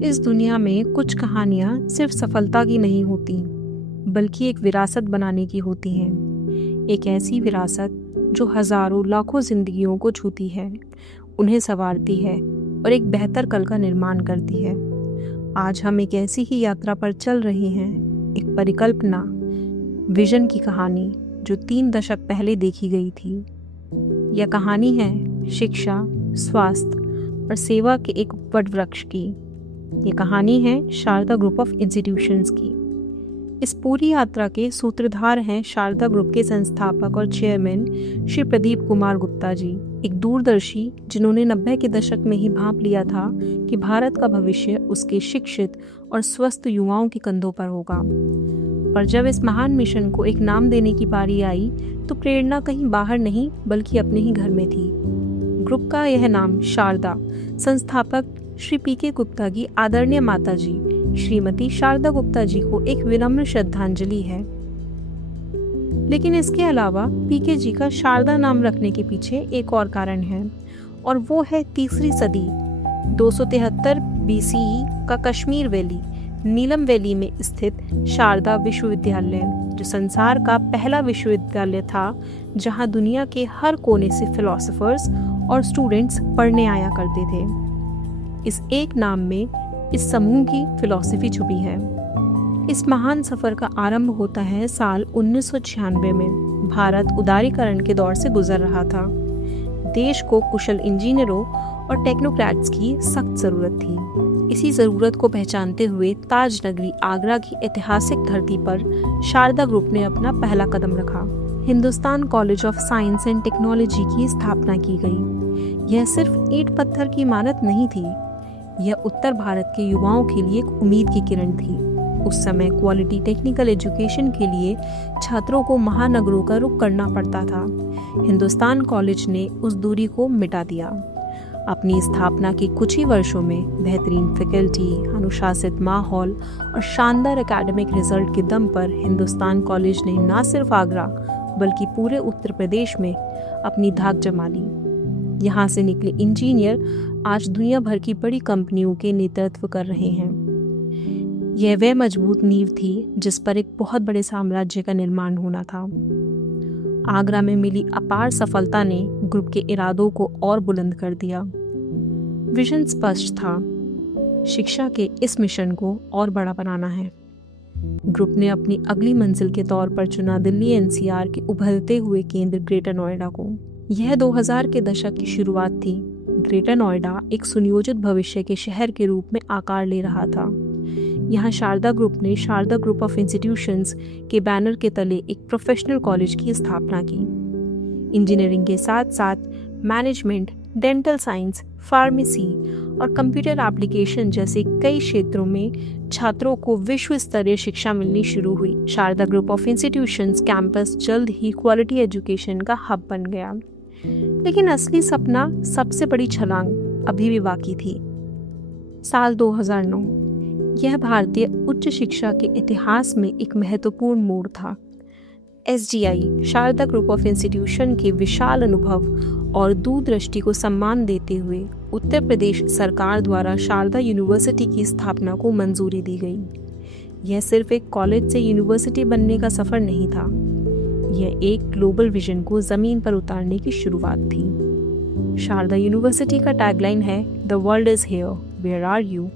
इस दुनिया में कुछ कहानियाँ सिर्फ सफलता की नहीं होती, बल्कि एक विरासत बनाने की होती हैं। एक ऐसी विरासत जो हजारों लाखों जिंदगियों को छूती है, उन्हें संवारती है और एक बेहतर कल का निर्माण करती है। आज हम एक ऐसी ही यात्रा पर चल रहे हैं, एक परिकल्पना, विजन की कहानी जो 3 दशक पहले देखी गई थी। यह कहानी है शिक्षा, स्वास्थ्य और सेवा के एक वटवृक्ष की। ये कहानी है शारदा ग्रुप ऑफ इंस्टीट्यूशंस की। इस पूरी यात्रा के सूत्रधार हैं शारदा ग्रुप के संस्थापक और चेयरमैन श्री प्रदीप कुमार गुप्ता जी, एक दूरदर्शी जिन्होंने 90 के दशक में ही भांप लिया था कि भारत का भविष्य उसके शिक्षित और स्वस्थ युवाओं के कंधों पर होगा। पर जब इस महान मिशन को एक नाम देने की बारी आई तो प्रेरणा कहीं बाहर नहीं बल्कि अपने ही घर में थी। ग्रुप का यह नाम शारदा संस्थापक श्री पीके गुप्ता की आदरणीय माता जी श्रीमती शारदा गुप्ता जी को एक विनम्र श्रद्धांजलि है। लेकिन इसके अलावा पीके जी का शारदा नाम रखने के पीछे एक और कारण है, और वो है 3री सदी 273 BCE का कश्मीर वैली, नीलम वैली में स्थित शारदा विश्वविद्यालय, जो संसार का पहला विश्वविद्यालय था जहां दुनिया के हर कोने से फिलोसोफर्स और स्टूडेंट्स पढ़ने आया करते थे। इस एक नाम में इस समूह की फिलॉसफी छुपी है। इस महान सफर का आरंभ होता है साल 1996 में। भारत उदारीकरण के दौर से गुजर रहा था। देश को कुशल इंजीनियरों और टेक्नोक्रेट्स की सख्त जरूरत थी। इसी जरूरत को पहचानते हुए ताज नगरी आगरा की ऐतिहासिक धरती पर शारदा ग्रुप ने अपना पहला कदम रखा। Hindustan college of science and technology की स्थापना की गई। यह सिर्फ ईंट पत्थर की इमारत नहीं थी, यह उत्तर भारत के युवाओं के लिए एक उम्मीद की किरण थी। उस समय क्वालिटी टेक्निकल एजुकेशन के लिए छात्रों को महानगरों का रुख करना पड़ता था। हिंदुस्तान कॉलेज ने उस दूरी को मिटा दिया। अपनी स्थापना के कुछ ही वर्षों में बेहतरीन फैकल्टी, अनुशासित माहौल और शानदार एकेडमिक रिजल्ट के दम पर हिंदुस्तान कॉलेज ने न सिर्फ आगरा बल्कि पूरे उत्तर प्रदेश में अपनी धाक जमा ली। यहाँ से निकले इंजीनियर आज दुनिया भर की बड़ी कंपनियों के नेतृत्व कर रहे हैं। यह वह मजबूत नींव थी जिस पर एक बहुत बड़े साम्राज्य का निर्माण होना था। आगरा में मिली अपार सफलता ने ग्रुप के इरादों को और बुलंद कर दिया। विजन स्पष्ट था, शिक्षा के इस मिशन को और बड़ा बनाना है। ग्रुप ने अपनी अगली मंजिल के तौर पर चुना दिल्ली NCR के उभरते हुए केंद्र ग्रेटर नोएडा को। यह 2000 के दशक की शुरुआत थी। ग्रेटर नोएडा एक सुनियोजित भविष्य के शहर के रूप में आकार ले रहा था। यहाँ शारदा ग्रुप ने शारदा ग्रुप ऑफ इंस्टीट्यूशंस के बैनर के तले एक प्रोफेशनल कॉलेज की स्थापना की। इंजीनियरिंग के साथ साथ मैनेजमेंट, डेंटल साइंस, फार्मेसी और कंप्यूटर एप्लीकेशन जैसे कई क्षेत्रों में छात्रों को विश्व स्तरीय शिक्षा मिलनी शुरू हुई। Sharda group of institutions campus जल्द ही क्वालिटी एजुकेशन का हब बन गया। लेकिन असली सपना, सबसे बड़ी छलांग अभी भी बाकी थी। साल 2009 यह भारतीय उच्च शिक्षा के इतिहास में एक महत्वपूर्ण मोड़ था। SGI Sharda group of institution के विशाल अनुभव और दूरदृष्टि को सम्मान देते हुए उत्तर प्रदेश सरकार द्वारा शारदा यूनिवर्सिटी की स्थापना को मंजूरी दी गई। यह सिर्फ एक कॉलेज से यूनिवर्सिटी बनने का सफर नहीं था, यह एक ग्लोबल विजन को जमीन पर उतारने की शुरुआत थी। शारदा यूनिवर्सिटी का टैगलाइन है the world is here, where are you?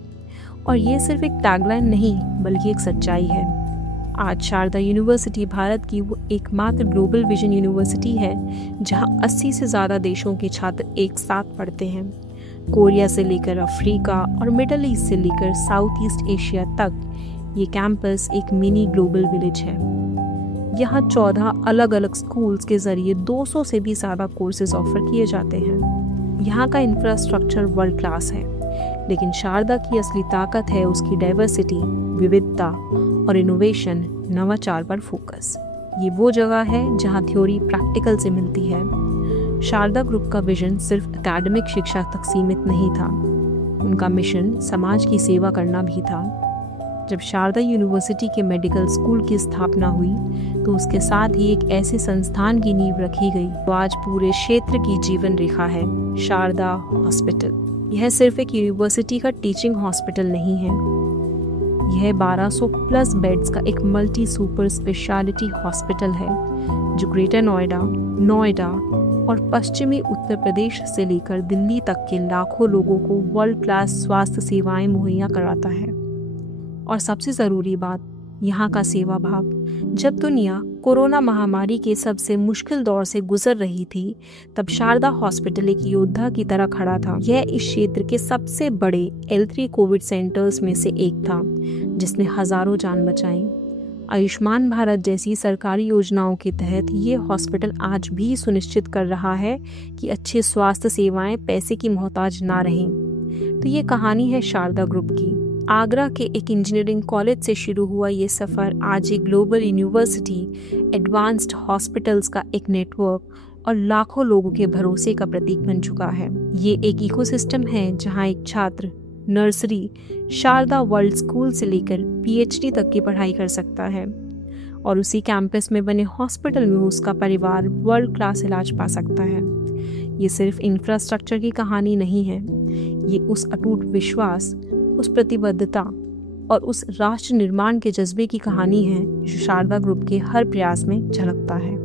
और ये सिर्फ एक टैगलाइन नहीं बल्कि एक सच्चाई है। आज शारदा यूनिवर्सिटी भारत की वो एकमात्र ग्लोबल विजन यूनिवर्सिटी है जहां 80 से ज़्यादा देशों के छात्र एक साथ पढ़ते हैं। कोरिया से लेकर अफ्रीका और मिडल ईस्ट से लेकर साउथ ईस्ट एशिया तक ये कैंपस एक मिनी ग्लोबल विलेज है। यहाँ 14 अलग अलग स्कूल्स के जरिए 200 से भी ज़्यादा कोर्सेज ऑफर किए जाते हैं। यहाँ का इंफ्रास्ट्रक्चर वर्ल्ड क्लास है, लेकिन शारदा की असली ताकत है उसकी डाइवर्सिटी, विविधता और इनोवेशन, नवाचार पर फोकस। ये वो जगह है जहाँ थ्योरी प्रैक्टिकल से मिलती है। शारदा ग्रुप का विजन सिर्फ एकेडमिक शिक्षा तक सीमित नहीं था, उनका मिशन समाज की सेवा करना भी था। जब शारदा यूनिवर्सिटी के मेडिकल स्कूल की स्थापना हुई तो उसके साथ ही एक ऐसे संस्थान की नींव रखी गई जो आज पूरे क्षेत्र की जीवन रेखा है, शारदा हॉस्पिटल। यह सिर्फ एक यूनिवर्सिटी का टीचिंग हॉस्पिटल नहीं है, यह 1200 प्लस बेड्स का एक मल्टी सुपर स्पेशलिटी हॉस्पिटल है जो ग्रेटर नोएडा और पश्चिमी उत्तर प्रदेश से लेकर दिल्ली तक के लाखों लोगों को वर्ल्ड क्लास स्वास्थ्य सेवाएं मुहैया कराता है। और सबसे ज़रूरी बात, यहाँ का सेवा भाव। जब दुनिया कोरोना महामारी के सबसे मुश्किल दौर से गुजर रही थी, तब शारदा हॉस्पिटल एक योद्धा की तरह खड़ा था। यह इस क्षेत्र के सबसे बड़े L3 कोविड सेंटर्स में से एक था, जिसने हजारों जान बचाई। आयुष्मान भारत जैसी सरकारी योजनाओं के तहत ये हॉस्पिटल आज भी सुनिश्चित कर रहा है कि अच्छे स्वास्थ्य सेवाएं पैसे की मोहताज ना रहें। तो ये कहानी है शारदा ग्रुप की। आगरा के एक इंजीनियरिंग कॉलेज से शुरू हुआ ये सफ़र आज एक ग्लोबल यूनिवर्सिटी, एडवांस्ड हॉस्पिटल्स का एक नेटवर्क और लाखों लोगों के भरोसे का प्रतीक बन चुका है। ये एक इकोसिस्टम है जहाँ एक छात्र नर्सरी शारदा वर्ल्ड स्कूल से लेकर PhD तक की पढ़ाई कर सकता है और उसी कैंपस में बने हॉस्पिटल में उसका परिवार वर्ल्ड क्लास इलाज पा सकता है। ये सिर्फ इंफ्रास्ट्रक्चर की कहानी नहीं है, ये उस अटूट विश्वास, उस प्रतिबद्धता और उस राष्ट्र निर्माण के जज्बे की कहानी है जो शारदा ग्रुप के हर प्रयास में झलकता है।